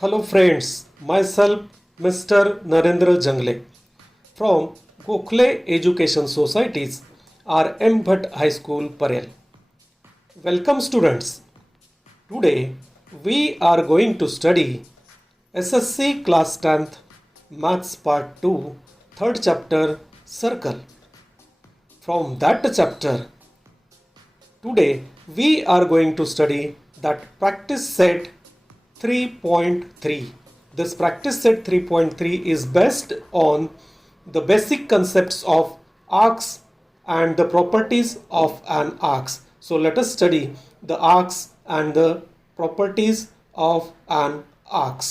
Hello friends, myself Mr. Narendra Jangle from Gokhale Education Societies R.M. Bhatt High School, Parel. Welcome students. Today we are going to study SSC Class 10th Maths Part 2, 3rd chapter Circle. From that chapter, today we are going to study that practice set 3.3. This practice set 3.3 is based on the basic concepts of arcs and the properties of an arc. So let us study the arcs and the properties of an arc.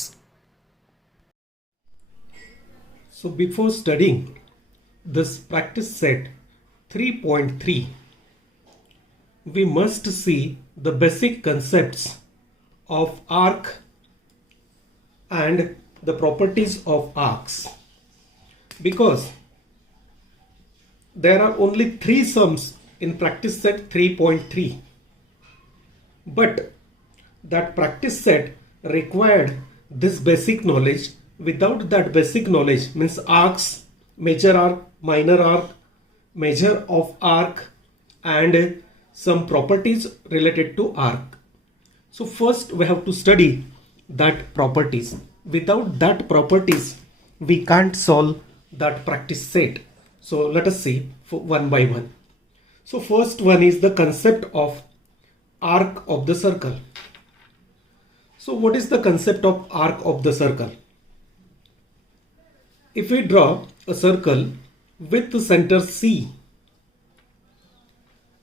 So before studying this practice set 3.3, we must see the basic concepts of arc and the properties of arcs, because there are only 3 sums in practice set 3.3, but that practice set required this basic knowledge. Without that basic knowledge, means arcs, major arc, minor arc, measure of arc, and some properties related to arc. So first we have to study that properties. Without that properties, we can't solve that practice set. So let us see one by one. So first one is the concept of arc of the circle. So what is the concept of arc of the circle? If we draw a circle with the center C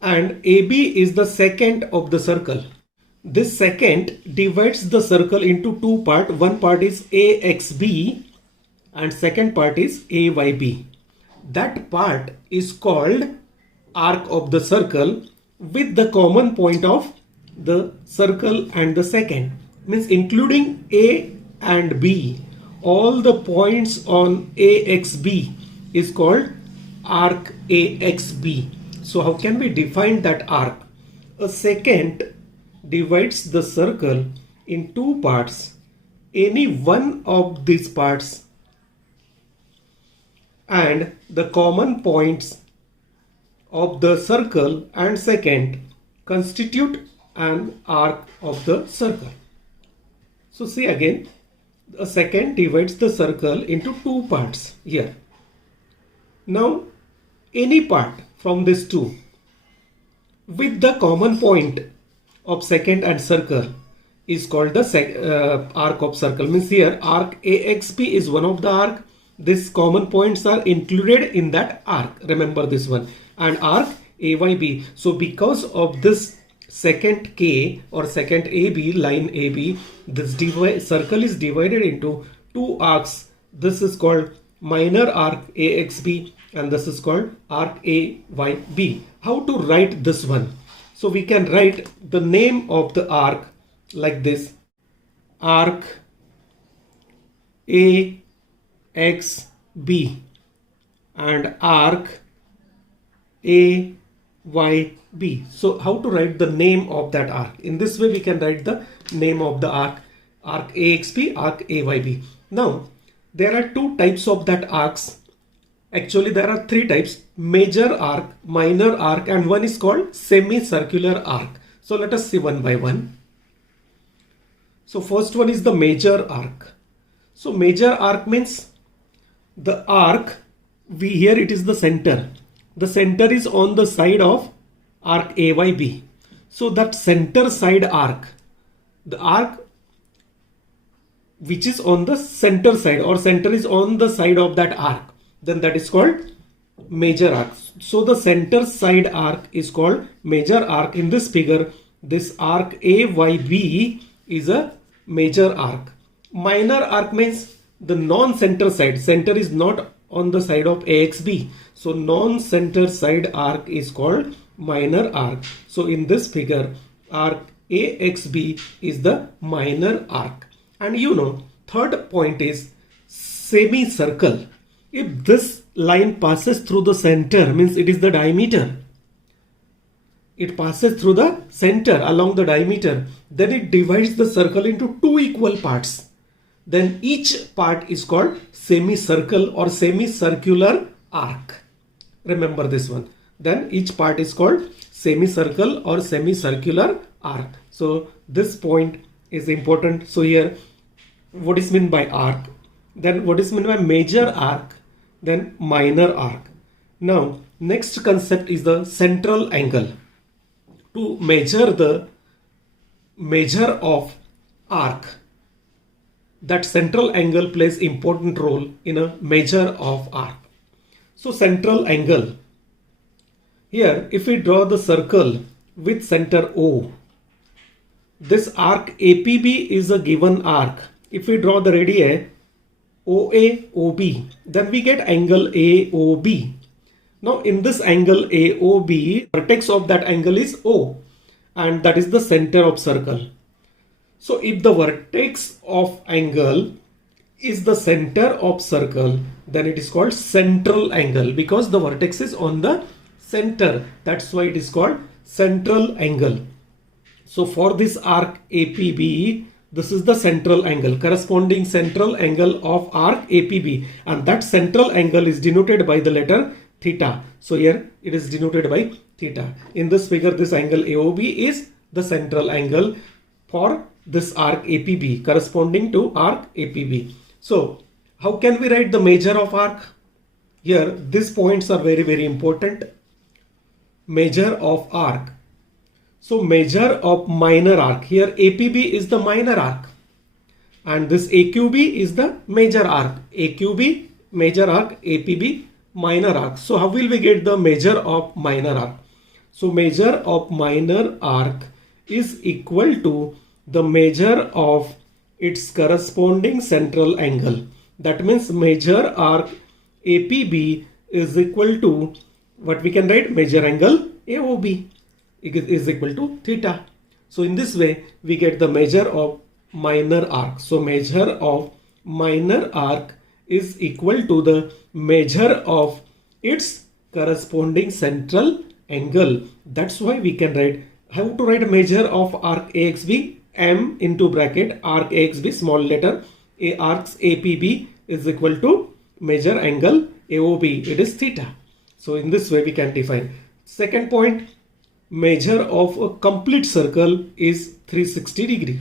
and AB is the secant of the circle, this secant divides the circle into two parts. One part is AXB and second part is AYB. That part is called arc of the circle with the common point of the circle and the secant. Means including A and B, all the points on AXB is called arc AXB. So how can we define that arc? A secant divides the circle in two parts. Any one of these parts and the common points of the circle and secant constitute an arc of the circle. So see again, a secant divides the circle into two parts here. Now any part from these two with the common point of secant and circle is called the arc of circle. Means here arc AXB is one of the arc. These common points are included in that arc. Remember this one. And arc AYB. So because of this secant K or secant AB, line AB, this circle is divided into two arcs. This is called minor arc AXB and this is called arc AYB. How to write this one? So we can write the name of the arc like this: arc AXB and arc AYB. So how to write the name of that arc? In this way we can write the name of the arc: arc AXB, arc AYB. Now there are two types of that arcs. Actually there are three types: major arc, minor arc, and one is called semicircular arc. So let us see one by one. So first one is the major arc. So major arc means the arc, here it is the center. The center is on the side of arc AYB. So that center side arc, the arc which is on the center side or center is on the side of that arc, then that is called major arc. So the center side arc is called major arc. In this figure, this arc AYB is a major arc. Minor arc means the non-center side. Center is not on the side of AXB. So non-center side arc is called minor arc. So in this figure, arc AXB is the minor arc. And you know, third point is semicircle. If this line passes through the center, means it is the diameter. It passes through the center along the diameter. Then it divides the circle into two equal parts. then each part is called semicircle or semicircular arc. Remember this one. Then each part is called semicircle or semicircular arc. So this point is important. So here, what is meant by arc? Then what is meant by major arc? Then minor arc. Now next concept is the central angle. To measure the measure of arc, that central angle plays important role in a measure of arc. So central angle. Here, if we draw the circle with center O, this arc APB is a given arc. If we draw the radii OA, OB, then we get angle AOB. Now in this angle AOB, vertex of that angle is O, and that is the center of circle. So if the vertex of angle is the center of circle, then it is called central angle because the vertex is on the center. That's why it is called central angle. So for this arc APB, this is the central angle, corresponding central angle of arc APB, and that central angle is denoted by the letter theta. So here it is denoted by theta. In this figure, this angle AOB is the central angle for this arc APB, corresponding to arc APB. So how can we write the measure of arc? Here these points are very, very important. Measure of arc. So measure of minor arc. Here APB is the minor arc and this AQB is the major arc. AQB major arc, APB minor arc. So how will we get the measure of minor arc? So measure of minor arc is equal to the measure of its corresponding central angle. That means measure arc APB is equal to what we can write, measure angle AOB is equal to theta. So in this way we get the measure of minor arc. So measure of minor arc is equal to the measure of its corresponding central angle. That's why we can write, how to write a measure of arc AXB? M into bracket arc AXB, small letter, A arcs APB is equal to measure angle AOB. It is theta. So in this way we can define. Second point, measure of a complete circle is 360 degree.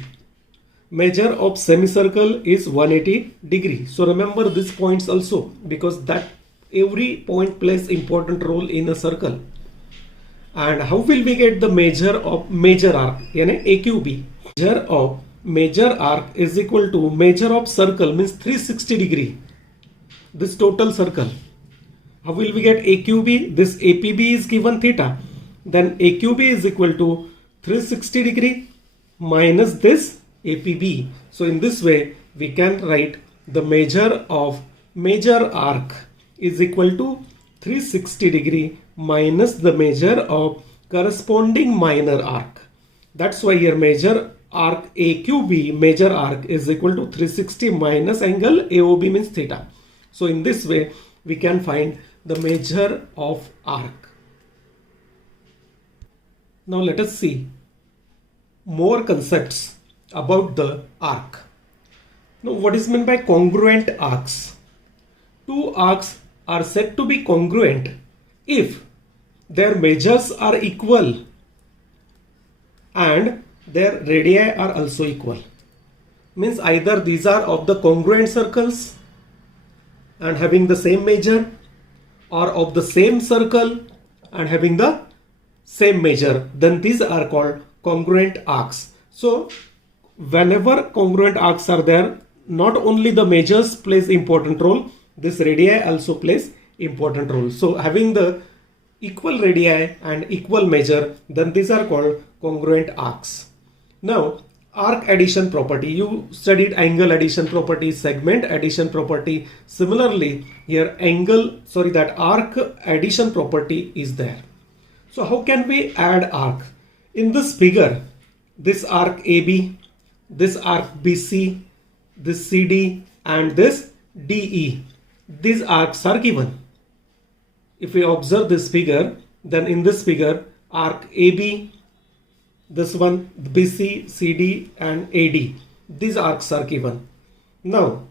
Measure of semicircle is 180 degree. So remember these points also, because that every point plays important role in a circle. And how will we get the measure of major arc? Yani AQB. Measure of major arc is equal to measure of circle, means 360 degree. This total circle. How will we get AQB? This APB is given theta. Then AQB is equal to 360 degree minus this APB. So in this way we can write the measure of major arc is equal to 360 degree minus the measure of corresponding minor arc. That's why here measure arc AQB, major arc, is equal to 360 minus angle AOB, means theta. So in this way we can find the measure of arc. Now let us see more concepts about the arc. Now what is meant by congruent arcs? Two arcs are said to be congruent if their measures are equal and their radii are also equal. Means either these are of the congruent circles and having the same measure, or of the same circle and having the same measure, then these are called congruent arcs. So whenever congruent arcs are there, not only the measures plays important role, this radii also plays important role. So having the equal radii and equal measure, then these are called congruent arcs. Now arc addition property, you studied angle addition property, segment addition property. Similarly here that arc addition property is there. So how can we add arc? In this figure, this arc AB, this arc BC, this CD and this DE, these arcs are given. If we observe this figure, then in this figure arc AB, this one BC, CD and AD, these arcs are given. Now,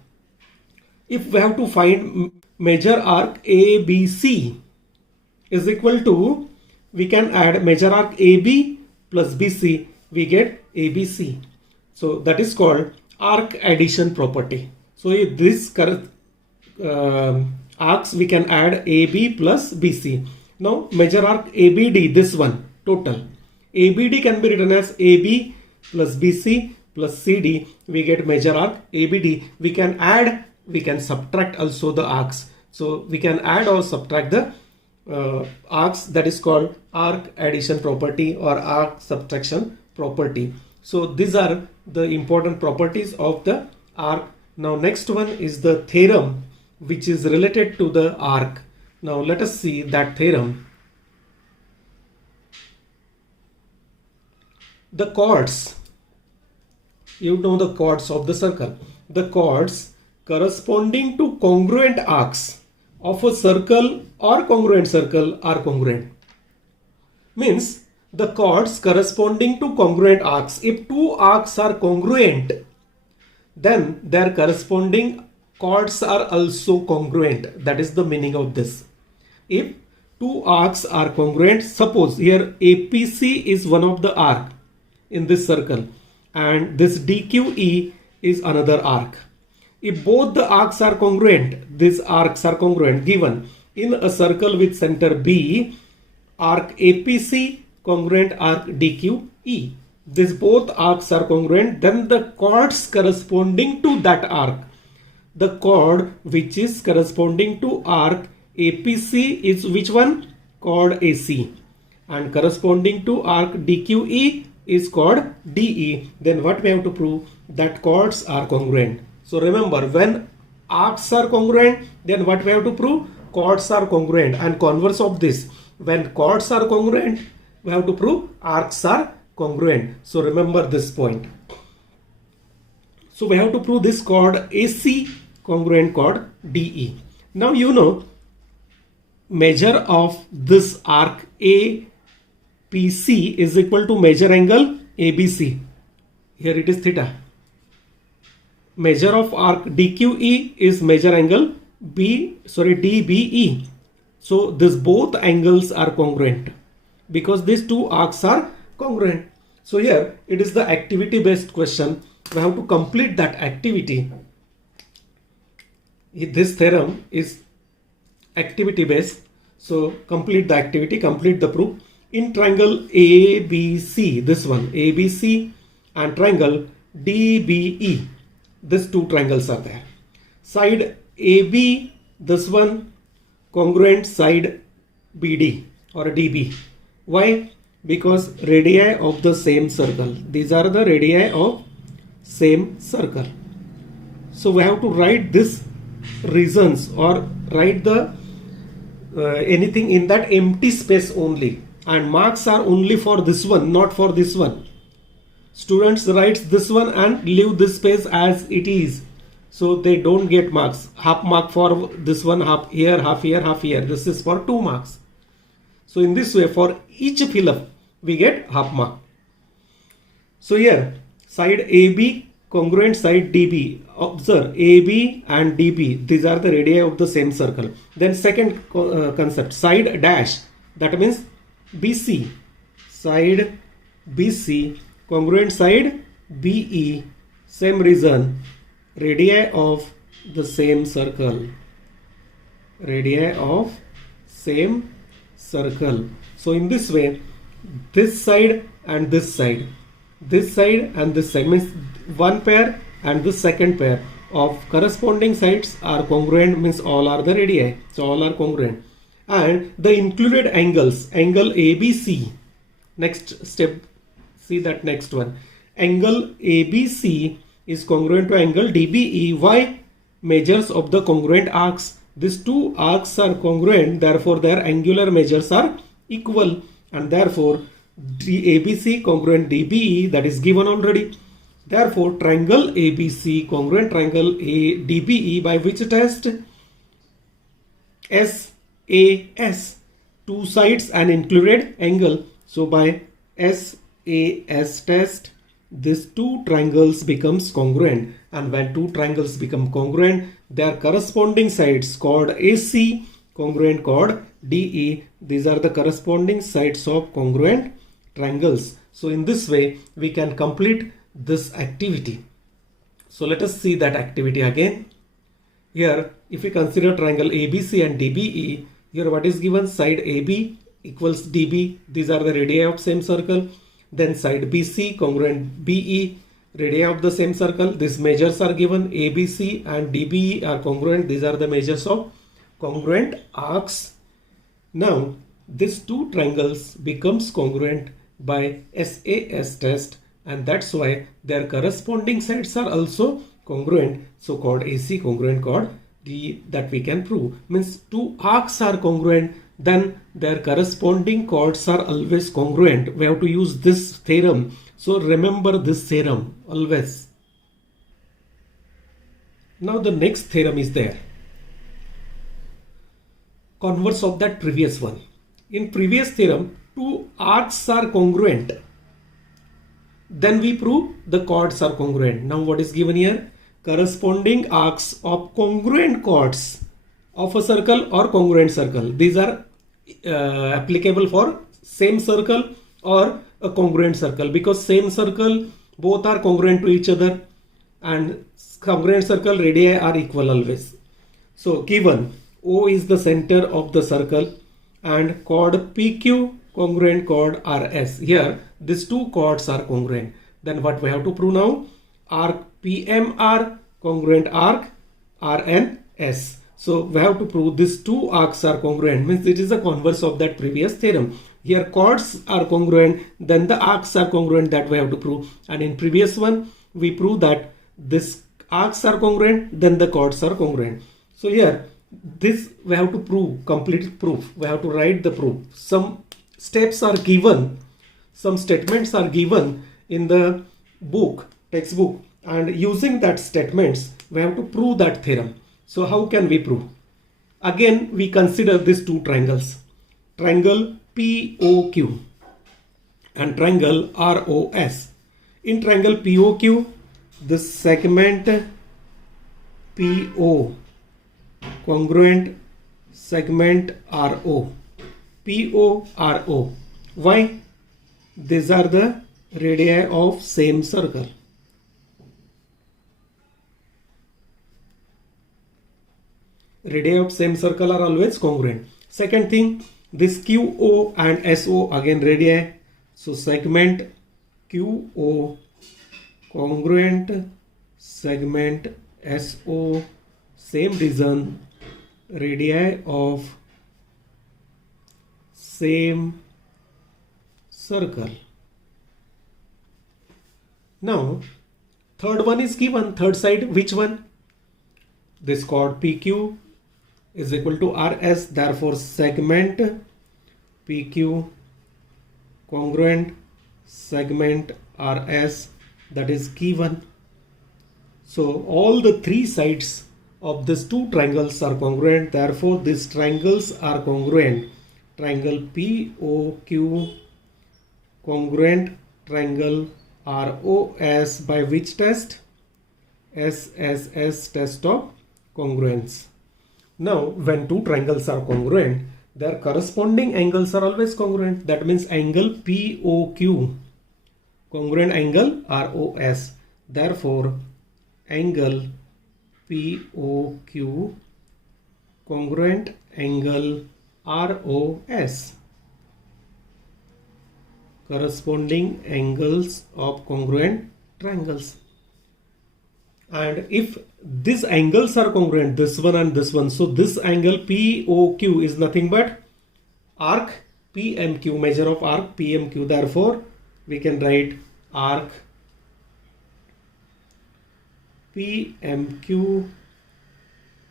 if we have to find major arc ABC is equal to, we can add major arc AB plus BC, we get ABC. So that is called arc addition property. So if this arcs, we can add AB plus BC. Now major arc ABD, this one total. ABD can be written as AB plus BC plus CD. We get major arc ABD. We can add, we can subtract also the arcs. So we can add or subtract the arcs, that is called arc addition property or arc subtraction property. So these are the important properties of the arc. Now next one is the theorem which is related to the arc. Now let us see that theorem. The chords, you know the chords of the circle. The chords corresponding to congruent arcs of a circle or congruent circle are congruent. Means the chords corresponding to congruent arcs. If two arcs are congruent, then their corresponding chords are also congruent. That is the meaning of this. If two arcs are congruent, suppose here APC is one of the arc in this circle and this DQE is another arc. If both the arcs are congruent, these arcs are congruent, given in a circle with center B, arc APC congruent arc DQE. These both arcs are congruent, then the chords corresponding to that arc, the chord which is corresponding to arc APC is which one? Chord AC, and corresponding to arc DQE is chord DE. Then what we have to prove? That chords are congruent. So remember, when arcs are congruent, then what we have to prove? Chords are congruent. And converse of this, when chords are congruent, we have to prove arcs are congruent. So remember this point. So we have to prove this chord AC congruent chord DE. Now you know measure of this arc APC is equal to measure angle ABC. Here it is theta. Measure of arc DQE is measure angle DBE. So this both angles are congruent because these two arcs are congruent. So here it is the activity based question. We have to complete that activity. This theorem is activity based. So complete the activity, complete the proof. In triangle ABC, this one ABC, and triangle DBE, these two triangles are there. Side AB, this one congruent side BD or DB. Why? Because radii of the same circle. These are the radii of same circle. So we have to write this reasons or write the anything in that empty space only, and marks are only for this one, not for this one. Students writes this one and leave this space as it is, so they don't get marks. Half mark for this one, half here, half here, half here. This is for 2 marks. So in this way, for each fill up we get half mark. So here side AB congruent side DB. Observe AB and DB, these are the radii of the same circle. Then second concept, side dash, that means BC, side BC congruent side BE, same reason, radii of the same circle, radii of same circle. So in this way, this side and this side, this side and this side, means one pair and the second pair of corresponding sides are congruent, means all are the radii, so all are congruent. And the included angles, angle ABC, next step, see that next one, angle ABC is congruent to angle DBE. Why? Measures of the congruent arcs. These two arcs are congruent, therefore their angular measures are equal, and therefore ABC congruent DBE, that is given already. Therefore triangle ABC congruent triangle DBE by which test? SAS, two sides and included angle. So by SAS test, these two triangles becomes congruent, and when two triangles become congruent, their corresponding sides chord AC, congruent chord DE. These are the corresponding sides of congruent triangles. So in this way we can complete this activity. So let us see that activity again. Here if we consider triangle ABC and DBE, here what is given? Side AB equals DB. These are the radii of same circle. Then side BC congruent BE, radii of the same circle. These measures are given. ABC and DBE are congruent. These are the measures of congruent arcs. Now these two triangles becomes congruent by SAS test, and that's why their corresponding sides are also congruent. So chord AC congruent chord D, that we can prove. Means two arcs are congruent, then their corresponding chords are always congruent. We have to use this theorem. So remember this theorem always. Now the next theorem is there. Converse of that previous one. In previous theorem, two arcs are congruent. Then we prove the chords are congruent. Now what is given here? Corresponding arcs of congruent chords of a circle or congruent circle. These are applicable for same circle or a congruent circle, because same circle both are congruent to each other, and congruent circle radii are equal always. So given O is the center of the circle and chord PQ congruent chord RS. Here these two chords are congruent. Then what we have to prove now? Arc PMR congruent arc RNS. So we have to prove these two arcs are congruent. Means it is a converse of that previous theorem. Here chords are congruent, then the arcs are congruent, that we have to prove. And in previous one we prove that this arcs are congruent, then the chords are congruent. So here this we have to prove, complete proof. We have to write the proof. Some steps are given, some statements are given in the book, textbook, and using that statements we have to prove that theorem. So how can we prove? Again we consider these two triangles, triangle POQ and triangle ROS. In triangle POQ, this segment PO congruent segment RO. PO RO. Why? These are the radii of same circle. Radii of same circle are always congruent. Second thing, this QO and SO again radii. So segment QO congruent segment SO, same reason, radii of same circle. Now third one is given, third side, which one? This chord PQ is equal to RS, therefore segment PQ congruent segment RS, that is given. So all the three sides of these two triangles are congruent, therefore these triangles are congruent. Triangle POQ congruent triangle ROS by which test? SSS test of congruence. Now when two triangles are congruent, their corresponding angles are always congruent. That means angle POQ congruent angle ROS. Therefore angle POQ congruent angle ROS. Corresponding angles of congruent triangles. And if these angles are congruent, this one and this one, so this angle POQ is nothing but arc PMQ, measure of arc PMQ. Therefore we can write arc PMQ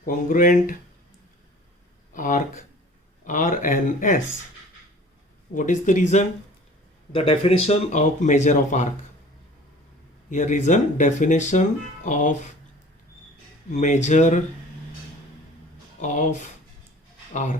congruent arc RNS. What is the reason? The definition of measure of arc. Here reason, definition of measure of arc.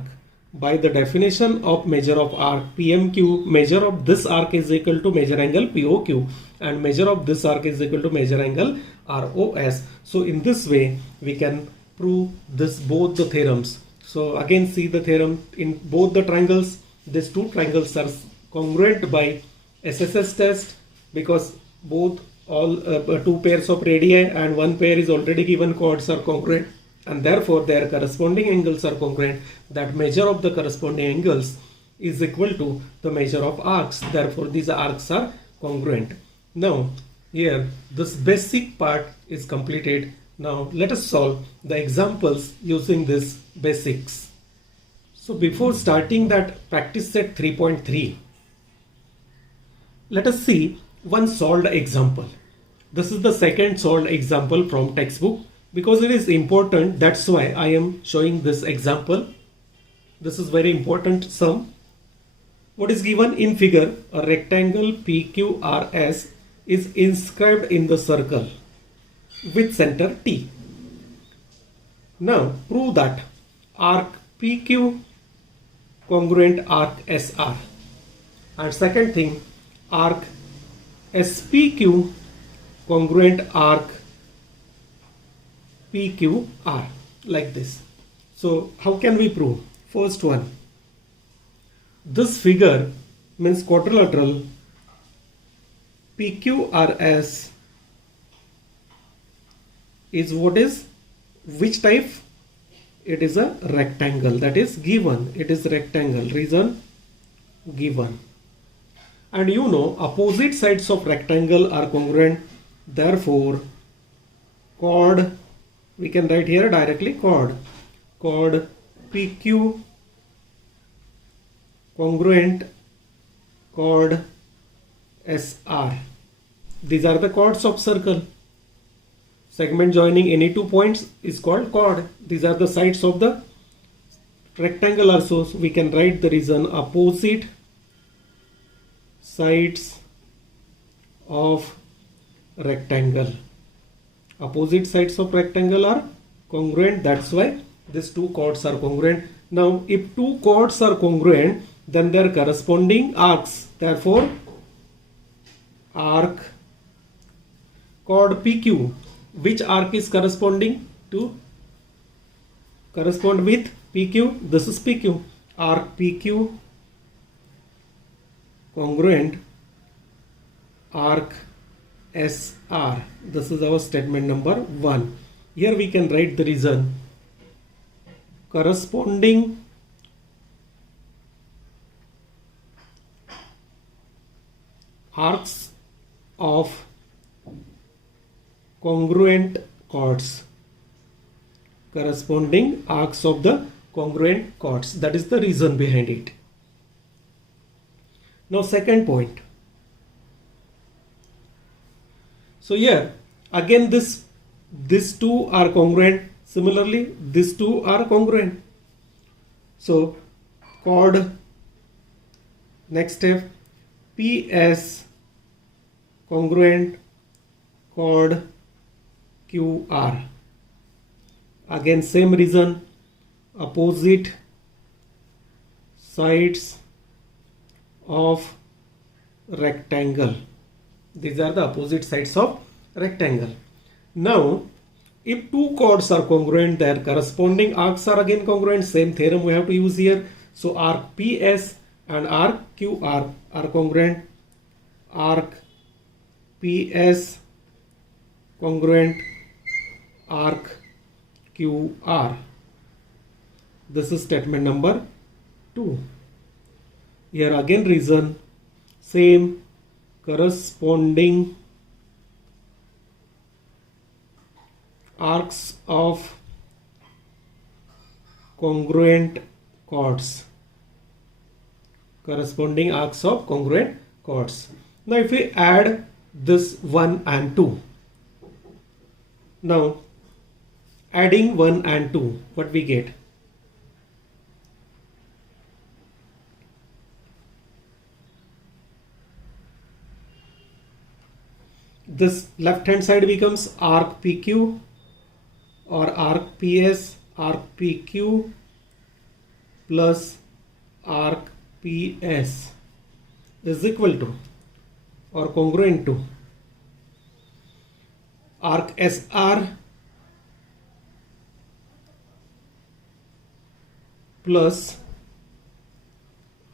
by the definition of measure of arc PMQ, measure of this arc is equal to measure angle POQ and measure of this arc is equal to measure angle ROS. So in this way we can prove this both the theorems. So again see the theorem in both the triangles. These two triangles are congruent by SSS test because both all two pairs of radii and one pair is already given, chords are congruent and therefore their corresponding angles are congruent. That measure of the corresponding angles is equal to the measure of arcs. Therefore these arcs are congruent. Now here this basic part is completed. Now let us solve the examples using this basics. So before starting that practice set 3.3, let us see one solved example. This is the second solved example from textbook because it is important. That's why I am showing this example. This is very important sum. What is given in figure? A rectangle PQRS is inscribed in the circle with center T. Now prove that arc PQ congruent arc SR. And second thing, arc SPQ congruent arc PQR, like this. So how can we prove? First one, this figure means quadrilateral PQRS is what is which type? It is a rectangle, that is given. It is rectangle, reason given. And you know opposite sides of rectangle are congruent. Therefore chord, we can write here directly chord PQ congruent chord SR. These are the chords of circle. Segment joining any two points is called chord. These are the sides of the rectangle also. So we can write the reason opposite sides of rectangle. Opposite sides of rectangle are congruent. That's why these two chords are congruent. Now if two chords are congruent, then their corresponding arcs. Therefore arc chord PQ, which arc is corresponding to correspond with PQ? This is PQ. Arc PQ congruent arc SR. This is our statement number 1. Here we can write the reason. Corresponding arcs of congruent chords. Corresponding arcs of the congruent chords. That is the reason behind it. Now second point. So here again these two are congruent. Similarly these two are congruent. So chord, next step, PS congruent chord QR. Again same reason, opposite sides of rectangle. These are the opposite sides of rectangle. Now if two chords are congruent, their corresponding arcs are again congruent. Same theorem we have to use here. So arc PS and arc QR are congruent. Arc PS congruent arc QR. This is statement number 2. Here again reason, same, corresponding arcs of congruent chords. Corresponding arcs of congruent chords. Now if we add this 1 and 2. Now adding 1 and 2, what we get? This left hand side becomes arc PQ or arc PS, arc PQ plus arc PS is equal to or congruent to arc SR plus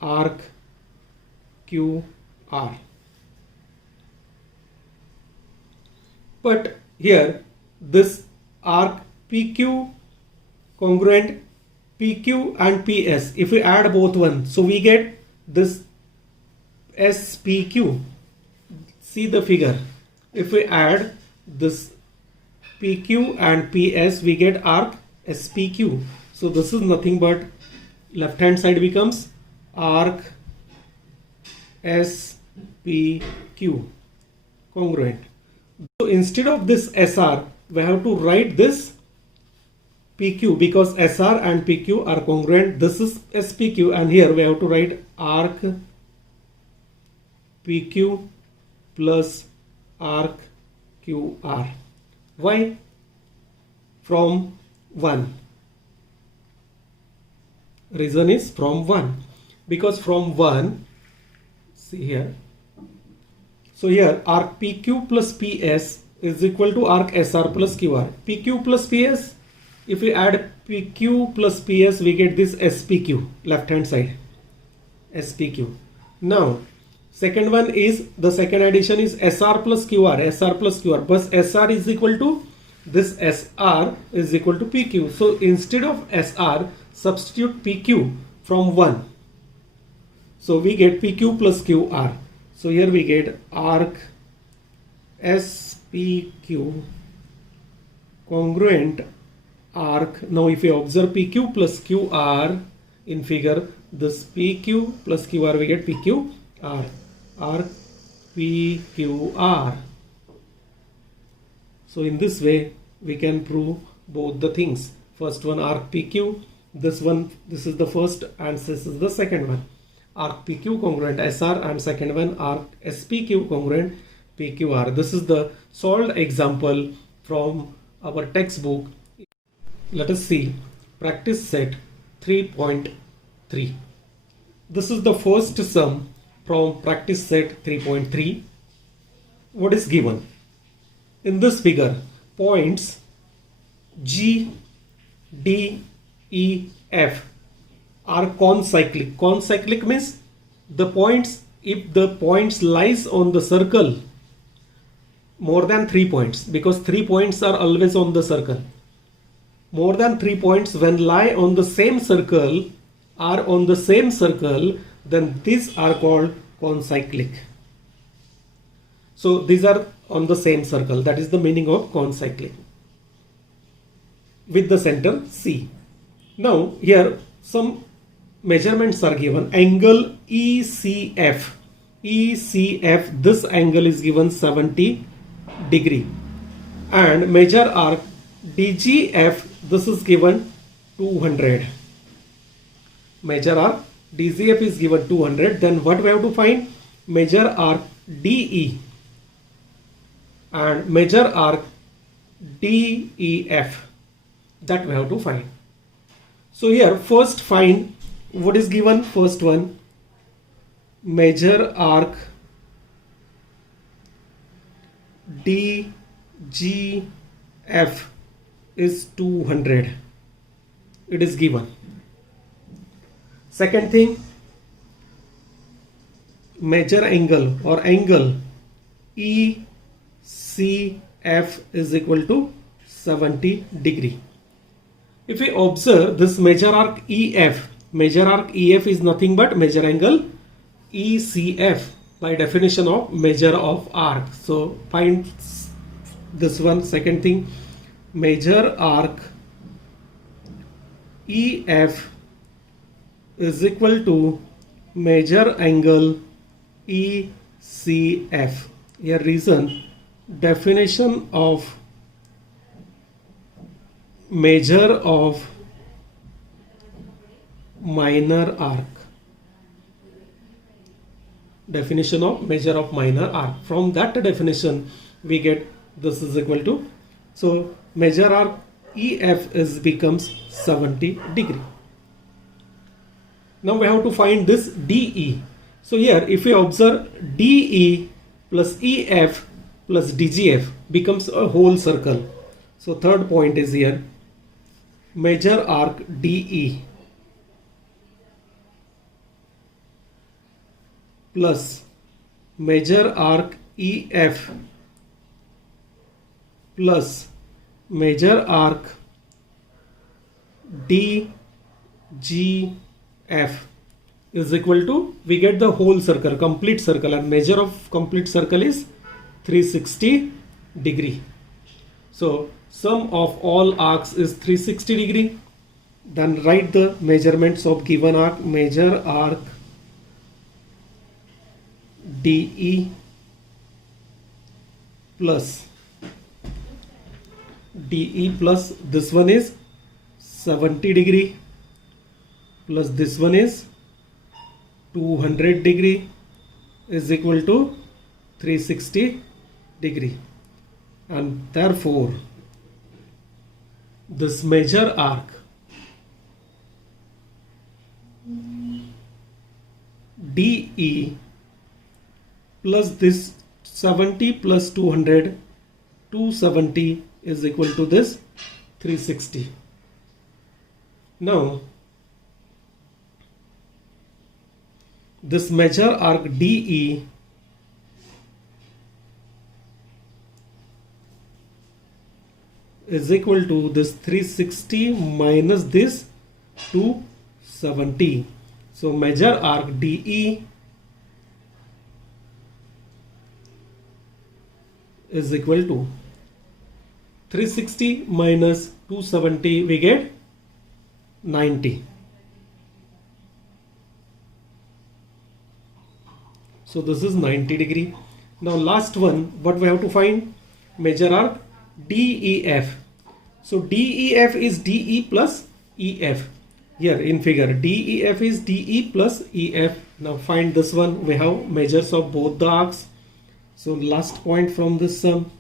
arc QR. But here this arc PQ congruent PQ and PS, if we add both one, so we get this SPQ. See the figure. If we add this PQ and PS, we get arc SPQ. So this is nothing but left hand side becomes arc SPQ congruent. So instead of this SR, we have to write this PQ because SR and PQ are congruent. This is SPQ and here we have to write arc PQ plus arc QR. Why? From 1. Reason is from 1. Because from 1, see here. So here arc PQ plus PS is equal to arc SR plus QR. PQ plus PS, if we add PQ plus PS, we get this SPQ, left hand side, SPQ. Now, second one is, the second addition is SR plus QR, SR plus QR, but SR is equal to, this SR is equal to PQ. So instead of SR, substitute PQ from 1. So we get PQ plus QR. So here we get arc SPQ congruent arc. Now if you observe PQ plus QR in figure, this PQ plus QR, we get PQR, arc PQR. So in this way we can prove both the things. First one arc PQ, this one, this is the first and this is the second one. Arc PQ congruent SR and second one arc SPQ congruent PQR. This is the solved example from our textbook. Let us see practice set 3.3. This is the first sum from practice set 3.3. What is given? In this figure, points G, D, E, F are concyclic. Concyclic means the points, if the points lies on the circle more than 3 points, because 3 points are always on the circle. More than 3 points when lie on the same circle, are on the same circle, then these are called concyclic. So these are on the same circle. That is the meaning of concyclic, with the center C. Now here some measurements are given. Angle ECF. ECF, this angle is given 70 degree. And measure arc DGF, this is given 200. Measure arc DGF is given 200. Then what we have to find? Measure arc DE and measure arc DEF. That we have to find. So here first find what is given. First one, measure arc DGF is 200. It is given. Second thing, measure angle or angle ECF is equal to 70 degree. If we observe this measure arc EF, measure arc EF is nothing but measure angle ECF by definition of measure of arc. So find this one. Second thing, measure arc EF is equal to measure angle ECF. Here reason, definition of measure of minor arc. Definition of measure of minor arc. From that definition we get this is equal to, so measure arc EF is becomes 70 degree. Now we have to find this DE. So here if we observe DE plus EF plus DGF becomes a whole circle. So third point is here, major arc DE plus major arc EF plus major arc DGF is equal to, we get the whole circle, complete circle, and measure of complete circle is 360 degree. So sum of all arcs is 360 degree. Then write the measurements of given arc. Major arc DE plus this one is 70 degree plus this one is 200 degree is equal to 360 degree, and therefore this major arc DE plus this 70 plus 200, 270 is equal to this 360. Now this major arc DE is equal to this 360 minus this 270. So major arc DE is equal to 360 minus 270, we get 90. So this is 90 degree. Now last one, what we have to find? Major arc DEF. So DEF is DE plus EF. Here in figure, DEF is DE plus EF. Now find this one. We have measures of both the arcs. So last point from this sum,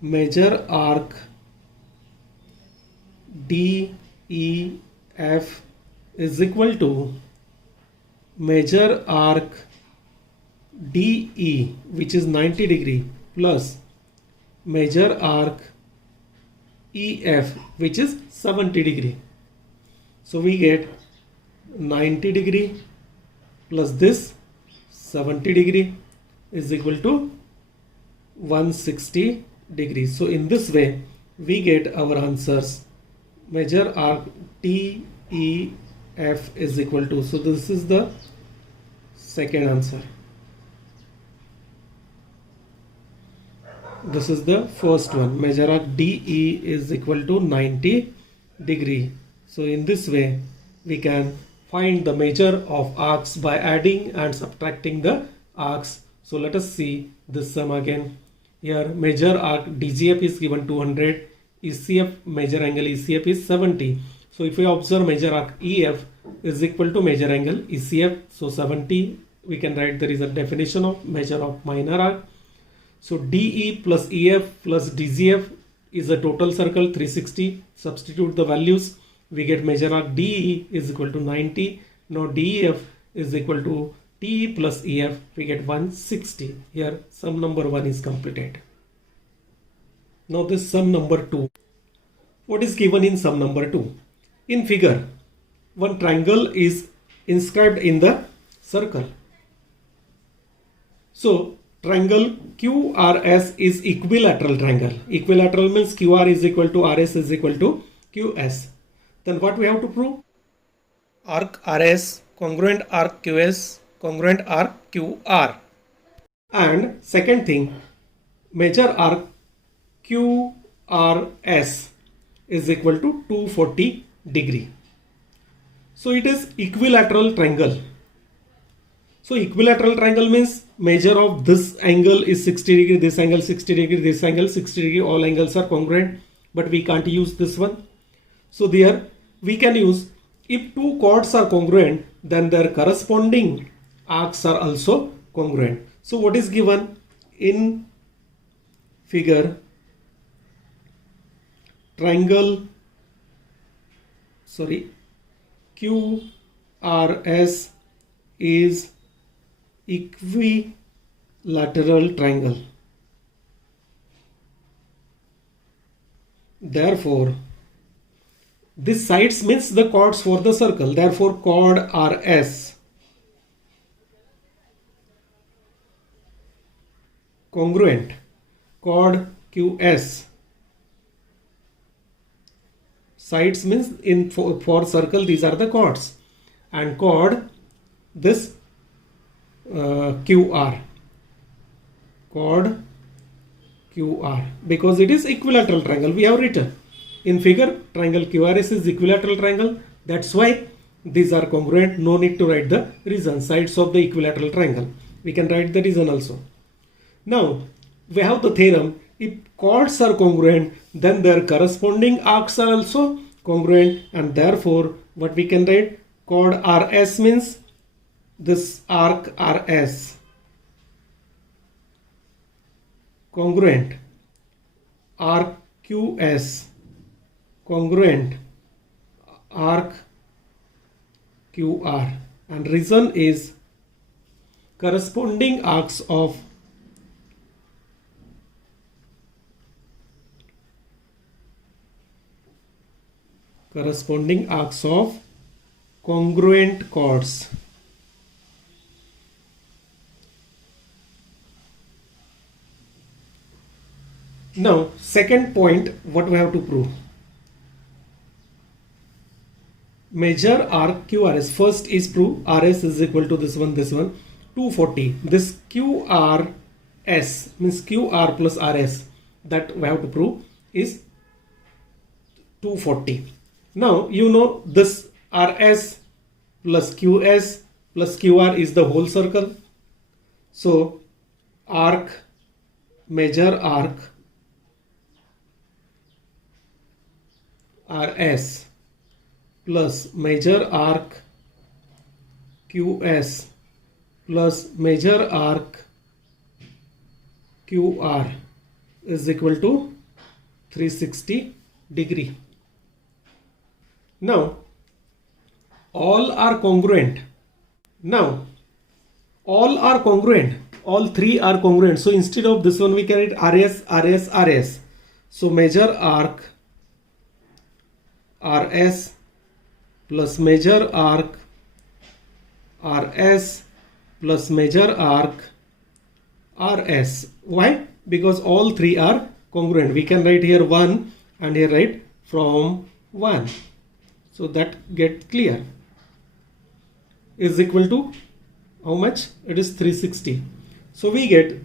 major arc DEF is equal to major arc DE, which is 90 degree, plus major arc EF, which is 70 degree. So we get 90 degree plus this 70 degree is equal to 160 degrees. So in this way we get our answers. Major arc DEF is equal to, so this is the second answer. This is the first one. Major arc DE is equal to 90 degree. So in this way we can find the measure of arcs by adding and subtracting the arcs. So let us see this sum again. Here major arc DGF is given 200, ECF, major angle ECF is 70. So if we observe major arc EF is equal to major angle ECF, so 70, we can write there is a definition of measure of minor arc. So DE plus EF plus DGF is a total circle 360. Substitute the values, we get major arc DE is equal to 90. Now DEF is equal to TE plus EF, we get 160. Here sum number 1 is completed. Now this sum number 2. What is given in sum number 2? In figure, one triangle is inscribed in the circle. So triangle QRS is equilateral triangle. Equilateral means QR is equal to RS is equal to QS. Then what we have to prove? Arc RS congruent arc QS congruent arc QR. And second thing, major arc QRS is equal to 240 degree. So it is equilateral triangle. So equilateral triangle means measure of this angle is 60 degree, this angle 60 degree, this angle 60 degree, all angles are congruent, but we can't use this one. So there we can use, if two chords are congruent, then their corresponding arcs are also congruent. So what is given in figure? Triangle, QRS QRS is equilateral triangle. Therefore, this sides means the chords for the circle. Therefore, chord RS congruent, chord QS. Sides means in for circle these are the chords, and chord this QR, chord QR, because it is equilateral triangle. We have written in figure triangle QRS is equilateral triangle. That's why these are congruent. No need to write the reason. Sides of the equilateral triangle. We can write the reason also. Now we have the theorem. If chords are congruent, then their corresponding arcs are also congruent, and therefore what we can write, chord RS means this arc RS congruent, arc QS congruent, arc QR, and reason is corresponding arcs of congruent chords. Now, second point, what we have to prove. Measure arc QRS. First is prove RS is equal to this one, 240. This QRS means QR plus RS, that we have to prove is 240. Now, you know this RS plus QS plus QR is the whole circle. So, arc, measure arc RS plus measure arc QS plus measure arc QR is equal to 360 degree. Now, all are congruent. Now, all are congruent. All three are congruent. So, instead of this one, we can write RS, RS, RS. So, measure arc RS plus measure arc RS plus measure arc RS. Why? Because all three are congruent. We can write here 1 and here write from 1. So that get clear. Is equal to how much? It is 360. So we get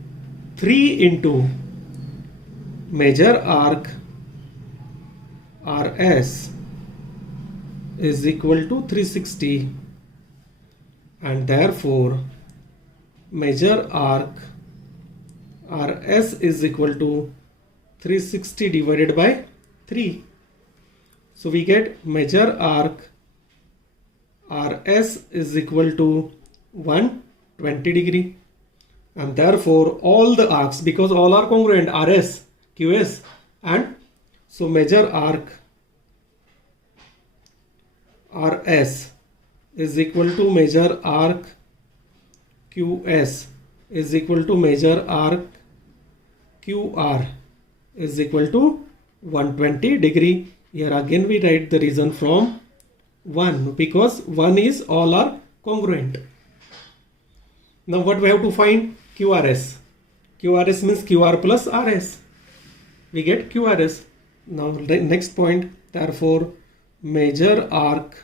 3 into measure arc RS is equal to 360, and therefore measure arc RS is equal to 360 divided by 3. So we get measure arc RS is equal to 120 degree, and therefore all the arcs, because all are congruent, RS, QS, and so measure arc RS is equal to measure arc QS is equal to measure arc QR is equal to 120 degree. Here again we write the reason from 1, because 1 is all are congruent. Now what we have to find? QRS. QRS means QR plus RS. We get QRS. Now the next point, therefore measure arc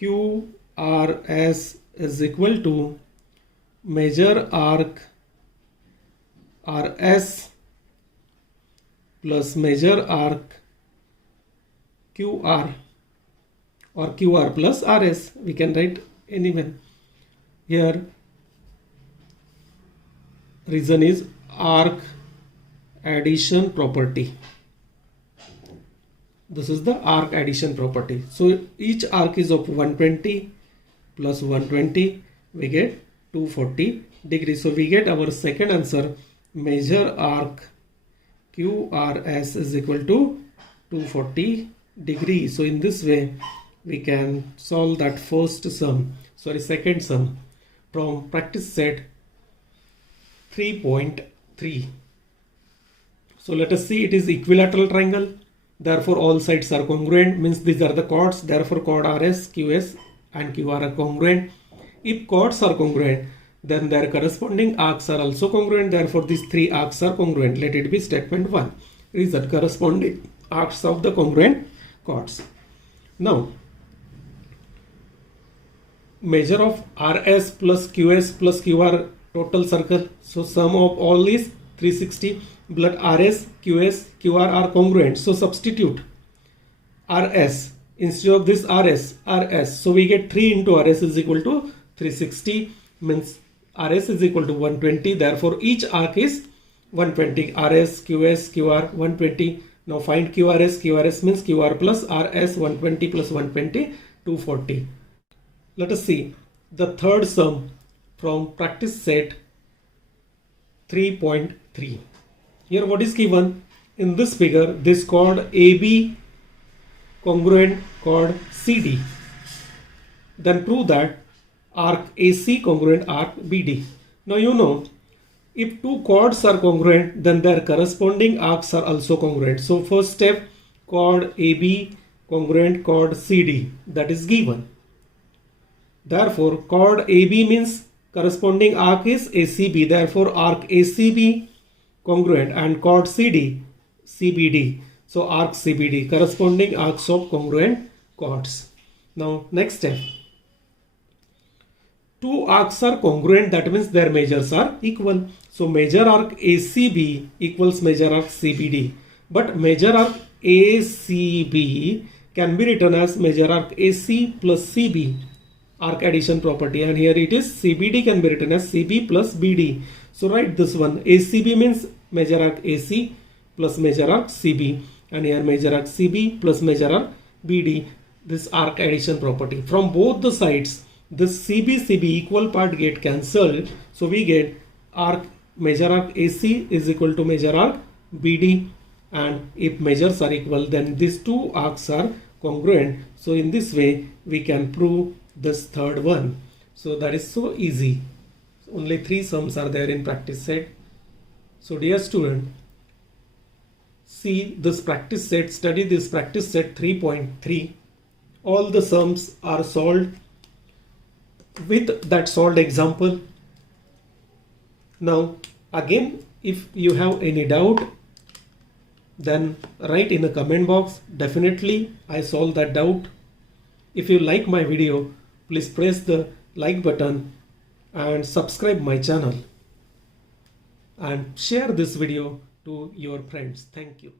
QRS is equal to measure arc RS plus measure arc QR, or QR plus RS. We can write anywhere. Here reason is arc addition property. This is the arc addition property. So each arc is of 120 plus 120, we get 240 degrees. So we get our second answer, measure arc QRS is equal to 240 degrees. So in this way we can solve that second sum from practice set 3.3. So let us see, it is equilateral triangle. Therefore, all sides are congruent, means these are the chords. Therefore, chord RS, QS and QR are congruent. If chords are congruent, then their corresponding arcs are also congruent. Therefore, these three arcs are congruent. Let it be statement 1. Result, corresponding arcs of the congruent chords. Now, measure of RS plus QS plus QR total circle. So, sum of all is 360. But RS, QS, QR are congruent. So, substitute RS instead of this RS. So, we get 3 into RS is equal to 360, means RS is equal to 120. Therefore, each arc is 120. RS, QS, QR 120. Now, find QRS. QRS means QR plus RS, 120 plus 120, 240. Let us see the third sum from practice set 3.3. Here what is given? In this figure, this chord AB congruent chord CD. Then prove that arc AC congruent arc BD. Now you know, if two chords are congruent, then their corresponding arcs are also congruent. So first step, chord AB congruent chord CD, that is given. Therefore, chord AB means corresponding arc is ACB. Therefore, arc ACB congruent and chord CD CBD. So, arc CBD, corresponding arcs of congruent chords. Now, next step. Two arcs are congruent, that means their measures are equal. So, measure arc ACB equals measure arc CBD. But measure arc ACB can be written as measure arc AC plus CB. Arc addition property, and here it is CBD can be written as CB plus BD. So write this one, ACB means measure arc AC plus measure arc CB, and here measure arc CB plus measure arc BD, this arc addition property. From both the sides, this CB equal part get cancelled, so we get arc measure arc AC is equal to measure arc BD, and if measures are equal, then these two arcs are congruent. So in this way we can prove this third one. So that is so easy. Only 3 sums are there in practice set. So dear student, see this practice set, study this practice set 3.3. All the sums are solved with that solved example. Now again, if you have any doubt, then write in the comment box. Definitely I solve that doubt. If you like my video, please press the like button and subscribe my channel and share this video to your friends. Thank you.